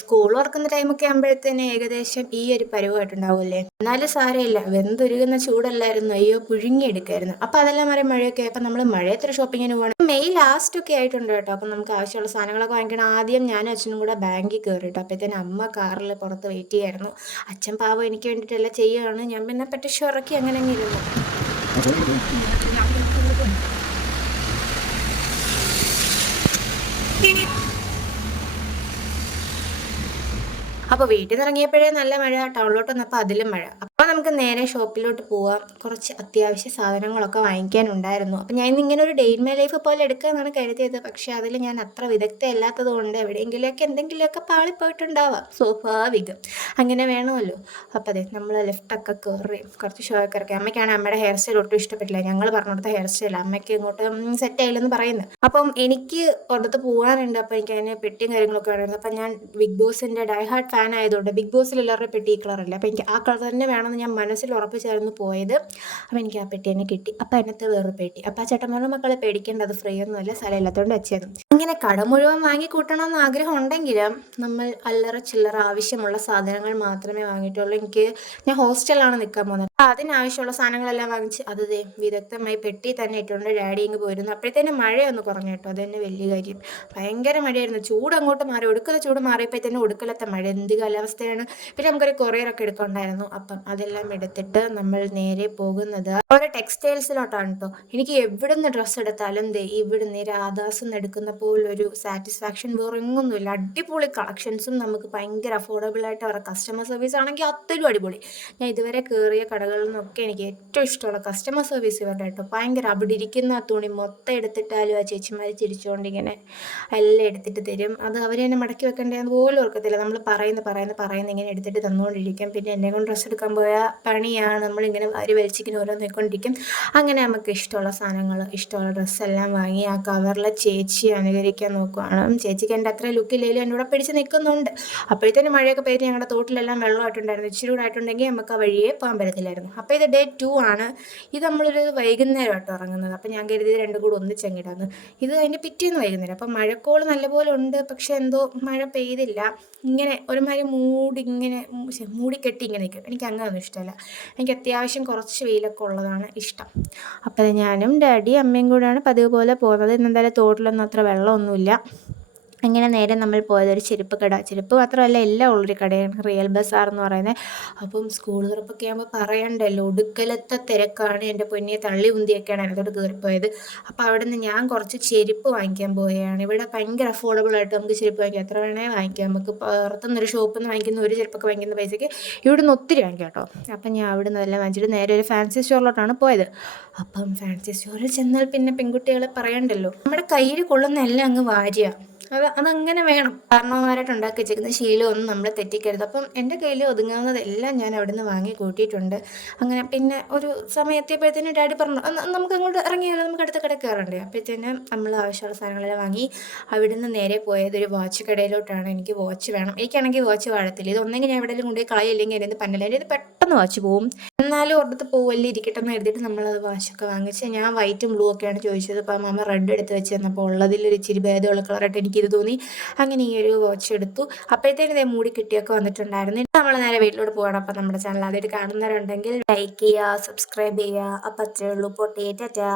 School തുറക്കുന്ന ടൈമൊക്കെ ആകുമ്പോഴത്തേന് ഏകദേശം ഈ ഒരു പരുവമായിട്ടുണ്ടാവുമല്ലേ. എന്നാലും സാരമില്ല, വെന്തുരുകുന്ന ചൂടല്ലായിരുന്നു, അയ്യോ പുഴുങ്ങിയെടുക്കായിരുന്നു. അപ്പം അതെല്ലാം വരെ മഴയൊക്കെ അപ്പം നമ്മൾ മഴയത്തൊരു ഷോപ്പിങ്ങിന് പോകണം. മെയ് ലാസ്റ്റ് ഒക്കെ ആയിട്ടുണ്ട് കേട്ടോ. അപ്പം നമുക്ക് ആവശ്യമുള്ള സാധനങ്ങളൊക്കെ വാങ്ങിക്കണം. ആദ്യം ഞാനും അച്ഛനും കൂടെ ബാങ്കിൽ കയറിട്ടോ. അപ്പോഴത്തേന് അമ്മ കാറിൽ പുറത്ത് വെയിറ്റ് ചെയ്യായിരുന്നു. അച്ഛൻ പാവം എനിക്ക് വേണ്ടിയിട്ടെല്ലാം ചെയ്യുകയാണ്. ഞാൻ പിന്നെ പെട്ടിഷ് ഇറക്കി അങ്ങനെ ഇരുന്നു. അപ്പോൾ വീട്ടിൽ നിന്ന് ഇറങ്ങിയപ്പോഴേ നല്ല മഴ, ടൗണിലോട്ട് വന്നപ്പോൾ അതിലും മഴ. അപ്പോൾ നമുക്ക് നേരെ ഷോപ്പിലോട്ട് പോവാം. കുറച്ച് അത്യാവശ്യ സാധനങ്ങളൊക്കെ വാങ്ങിക്കാനുണ്ടായിരുന്നു. അപ്പോൾ ഞാൻ ഇന്നിങ്ങനെ ഒരു ഡേ ഇൻ മൈ ലൈഫ് പോലെ എടുക്കാമെന്നാണ് കരുതിയത്. പക്ഷേ അതിൽ ഞാൻ അത്ര വിദഗ്ധ അല്ലാത്തത് കൊണ്ട് എവിടെയെങ്കിലുമൊക്കെ എന്തെങ്കിലുമൊക്കെ പാളിപ്പോയിട്ടുണ്ടാവാം, സ്വാഭാവികം. അങ്ങനെ വേണമല്ലോ. അപ്പോൾ അതെ, നമ്മൾ ലെഫ്റ്റൊക്കെ കയറി കുറച്ച് ഷോ ഒക്കെ ഇറക്കി. അമ്മയ്ക്കാണ് അമ്മയുടെ ഹെയർ സ്റ്റൈൽ ഒട്ടും ഇഷ്ടപ്പെട്ടില്ല. ഞങ്ങൾ പറഞ്ഞിടത്ത ഹെയർ സ്റ്റൈൽ അമ്മയ്ക്ക് ഇങ്ങോട്ട് സെറ്റ് ആയില്ലെന്ന് പറയുന്നത്. അപ്പം എനിക്ക് പുറത്ത് പോകാനുണ്ട്. അപ്പോൾ എനിക്ക് അതിന് പെട്ടിയും കാര്യങ്ങളൊക്കെ വേണമായിരുന്നു. അപ്പം ഞാൻ ബിഗ് ബോസിൻ്റെ ഡൈ ഹാർട്ട് ഫാൻ ആയതുകൊണ്ട് ബിഗ് ബോസിൽ എല്ലാവരുടെ പെട്ടി ഈ കളറല്ല. അപ്പോൾ എനിക്ക് ആ കളർ തന്നെ വേണമെന്ന് ഞാൻ മനസ്സിൽ ഉറപ്പിച്ചായിരുന്നു പോയത്. അപ്പോൾ എനിക്ക് ആ പെട്ടി തന്നെ കിട്ടി. അപ്പോൾ അതിനകത്ത് വേറൊരു പെട്ടി. അപ്പോൾ ആ ചേട്ടന്മാരുടെ മക്കളെ പേടിക്കേണ്ടത്, ഫ്രീ ഒന്നുമല്ല, സ്ഥലമില്ലാത്തതുകൊണ്ട് വെച്ചായിരുന്നു. അങ്ങനെ കട മുഴുവൻ വാങ്ങി കൂട്ടണമെന്ന് ആഗ്രഹം ഉണ്ടെങ്കിലും നമ്മൾ അല്ലറ ചില്ലറ ആവശ്യമുള്ള സാധനങ്ങൾ മാത്രമേ വാങ്ങിയിട്ടുള്ളൂ. ഞാൻ ഹോസ്റ്റലിലാണ് നിൽക്കാൻ പോകുന്നത്. അപ്പോൾ അതിനാവശ്യമുള്ള സാധനങ്ങളെല്ലാം വാങ്ങിച്ച് അത് വിദഗ്ധമായി പെട്ടി തന്നെ ഇട്ടുകൊണ്ട് ഡാഡി ഇങ്ങ് പോയിരുന്നു. അപ്പോഴത്തേനും മഴയൊന്ന് കുറഞ്ഞു കേട്ടോ. അത് തന്നെ വലിയ കാര്യം. ഭയങ്കര മഴയായിരുന്നു. ചൂട് അങ്ങോട്ട് മാറി, ഒടുക്കത്തെ ചൂട് മാറിയപ്പോഴത്തേനും ഒടുക്കലത്തെ മഴ. എന്ത് കാലാവസ്ഥയാണ്. പിന്നെ നമുക്കൊരു കൊറിയറൊക്കെ എടുക്കണ്ടായിരുന്നു. അപ്പം അതെല്ലാം എടുത്തിട്ട് നമ്മൾ നേരെ പോകുന്നത് ഒരു ടെക്സ്റ്റൈൽസിലോട്ടാണ് കേട്ടോ. എനിക്ക് എവിടുന്ന് ഡ്രസ്സ് എടുത്താലും ഇവിടുന്ന് രാധാസ് നിന്ന് എടുക്കുന്ന പോലൊരു സാറ്റിസ്ഫാക്ഷൻ വേറെ എങ്ങൊന്നുമില്ല. അടിപൊളി കളക്ഷൻസും നമുക്ക് ഭയങ്കര അഫോർഡബിൾ ആയിട്ട് അവരുടെ കസ്റ്റമർ സർവീസ് ആണെങ്കിൽ അത്രയും അടിപൊളി. ഞാൻ ഇതുവരെ കയറിയ കടകളിൽ നിന്നൊക്കെ എനിക്ക് ഏറ്റവും ഇഷ്ടമുള്ള കസ്റ്റമർ സർവീസ് ഇവരുടെ കേട്ടോ. ഭയങ്കര അവിടെ ഇരിക്കുന്ന ആ തുണി മൊത്തം എടുത്തിട്ടാലും ആ ചേച്ചിമാർ ചിരിച്ചുകൊണ്ട് ഇങ്ങനെ എല്ലാം എടുത്തിട്ട് തരും. അത് അവർ തന്നെ മടക്കി വെക്കേണ്ടതെന്ന് പോലും ഓർക്കത്തില്ല. നമ്മൾ പറയുന്ന ഇങ്ങനെ എടുത്തിട്ട് തന്നുകൊണ്ടിരിക്കും. പിന്നെ എന്നെ കൊണ്ട് ഡ്രസ്സ് എടുക്കാൻ പോയാൽ പണിയാണ്. നമ്മളിങ്ങനെ വാരി വലിച്ചിങ്ങനെ ഓരോ നോക്കിക്കൊണ്ടിരിക്കും. അങ്ങനെ നമുക്ക് ഇഷ്ടമുള്ള സാധനങ്ങൾ, ഇഷ്ടമുള്ള ഡ്രസ്സെല്ലാം വാങ്ങി ആ കവറിലെ ചേച്ചി അനുകരിക്കാൻ നോക്കുവാണ്. ചേച്ചിക്ക് എൻ്റെ അത്ര ലുക്കില്ലെങ്കിലും എൻ്റെ കൂടെ പിടിച്ച് നിൽക്കുന്നുണ്ട്. അപ്പോഴത്തേനും മഴയൊക്കെ പെയ്ത് ഞങ്ങളുടെ തോട്ടിലെല്ലാം വെള്ളമായിട്ടുണ്ടായിരുന്നു. ഇച്ചിരി കൂടെ ആയിട്ടുണ്ടെങ്കിൽ നമുക്ക് ആ വഴിയെ പോകാൻ പറ്റത്തില്ലായിരുന്നു. അപ്പോൾ ഇത് ഡേ 2 ആണ്. ഇത് നമ്മളൊരു വൈകുന്നേരമായിട്ട് ഇറങ്ങുന്നത്. അപ്പോൾ ഞാൻ കരുതിയത് രണ്ടും കൂടെ ഒന്നിച്ചങ്ങിടാന്ന്. ഇത് അതിൻ്റെ പിറ്റേന്ന് വൈകുന്നേരം. അപ്പം മഴക്കോള് നല്ലപോലെ ഉണ്ട്. പക്ഷെ എന്തോ മഴ പെയ്തില്ല. ഇങ്ങനെ ഒരുമാതിരി മൂടിക്കെട്ടി ഇങ്ങനെ നിൽക്കും. എനിക്ക് അങ്ങനെയൊന്നും ഇഷ്ടമല്ല. എനിക്ക് അത്യാവശ്യം കുറച്ച് വെയിലൊക്കെ ഉള്ളതാണ് ഇഷ്ടം. അപ്പോൾ ഞാനും ഡാഡി അമ്മയും കൂടെയാണ് പതിവ് പോലെ പോകുന്നത്. ഇന്നെന്തായാലും തോട്ടിലൊന്നും അത്ര വെള്ളമൊന്നുമില്ല. അങ്ങനെ നേരെ നമ്മൾ പോയത് ഒരു ചെരുപ്പ് കട. ചെരുപ്പ് മാത്രമല്ല എല്ലാം ഉള്ളൊരു കടയാണ്, റിയൽ ബസാർ എന്ന് പറയുന്നത്. അപ്പം സ്കൂൾ തുറപ്പൊക്കെ ആകുമ്പോൾ പറയണ്ടല്ലോ, ഒടുക്കലത്തെ തിരക്കാണ്. എൻ്റെ പൊന്നിയെ തള്ളി ഉന്തിയൊക്കെയാണ് അതിനകത്തോട്ട് കയറിപ്പോയത്. അപ്പോൾ അവിടെ നിന്ന് ഞാൻ കുറച്ച് ചെരുപ്പ് വാങ്ങിക്കാൻ പോവുകയാണ്. ഇവിടെ ഭയങ്കര അഫോർഡബിളായിട്ട് നമുക്ക് ചെരുപ്പ് വാങ്ങിക്കാം, എത്ര വേണേൽ വാങ്ങിക്കാം. നമുക്ക് പുറത്തുനിന്നൊരു ഷോപ്പിൽ നിന്ന് വാങ്ങിക്കുന്ന ഒരു ചെരുപ്പൊക്കെ വാങ്ങിക്കുന്ന പൈസയ്ക്ക് ഇവിടെ നിന്ന് ഒത്തിരി വാങ്ങിക്കാം കേട്ടോ. അപ്പം ഞാൻ അവിടെ നിന്ന് എല്ലാം വാങ്ങിച്ചിട്ട് നേരെ ഒരു ഫാൻസി സ്റ്റോറിലോട്ടാണ് പോയത്. അപ്പം ഫാൻസി സ്റ്റോറിൽ ചെന്നാൽ പിന്നെ പെൺകുട്ടികളെ പറയണ്ടല്ലോ, നമ്മുടെ കയ്യിൽ കൊള്ളുന്ന എല്ലാം അങ്ങ് വാരിക. അതങ്ങനെ വേണം. കാരണവന്മാരായിട്ട് ഉണ്ടാക്കി വെച്ചിരിക്കുന്ന ശീലമൊന്നും നമ്മൾ തെറ്റിക്കരുത്. അപ്പം എൻ്റെ കയ്യിൽ ഒതുങ്ങാവുന്നതെല്ലാം ഞാൻ അവിടെ നിന്ന് വാങ്ങി കൂട്ടിയിട്ടുണ്ട്. അങ്ങനെ പിന്നെ ഒരു സമയത്തെപ്പോഴത്തേനും ഡാഡി പറഞ്ഞു നമുക്ക് അങ്ങോട്ട് ഇറങ്ങിയാലോ, നമുക്ക് അടുത്ത കടയിൽ കയറണ്ടേ. അപ്പോഴത്തേനും നമ്മൾ ആവശ്യമുള്ള സാധനങ്ങളെല്ലാം വാങ്ങി അവിടുന്ന് നേരെ പോയത് ഒരു വാച്ച് കടയിലോട്ടാണ്. എനിക്ക് വാച്ച് വേണം. എനിക്കാണെങ്കിൽ വാച്ച് വാഴത്തില്ല. ഇതൊന്നെങ്കിൽ ഞാൻ എവിടെയെങ്കിലും കൊണ്ടുപോയി കളയില്ലെങ്കിൽ എൻ്റെ പന്നല ഇത് പെട്ടെന്ന് വാച്ച് പോവും. എന്നാലും ഒരിടത്ത് പോവല്ലേ ഇരിക്കട്ടെ എന്ന് എഴുതിയിട്ട് നമ്മളത് വാച്ചൊക്കെ വാങ്ങിച്ച് ഞാൻ വൈറ്റും ബ്ലൂ ഒക്കെയാണ് ചോദിച്ചത്. അപ്പം അമ്മ റെഡ് എടുത്ത് വെച്ച് തന്നപ്പോൾ ഉള്ളതിലൊരു ഇച്ചിരി ഭേദമുള്ള കളറായിട്ട് എനിക്കിത് തോന്നി. അങ്ങനെ ഈ ഒരു വാച്ച് എടുത്തു. അപ്പോഴത്തേനും ഇതേ മൂടി കിട്ടിയൊക്കെ വന്നിട്ടുണ്ടായിരുന്നു. നമ്മൾ നേരെ വീട്ടിലോട്ട് പോകണം. അപ്പം നമ്മുടെ ചാനൽ ആദ്യമായിട്ട് കാണുന്നവരുണ്ടെങ്കിൽ ലൈക്ക് ചെയ്യുക, സബ്സ്ക്രൈബ് ചെയ്യുക. അപ്പം അത്രേ ഉള്ളൂ. പൊട്ടേ ടാറ്റാ.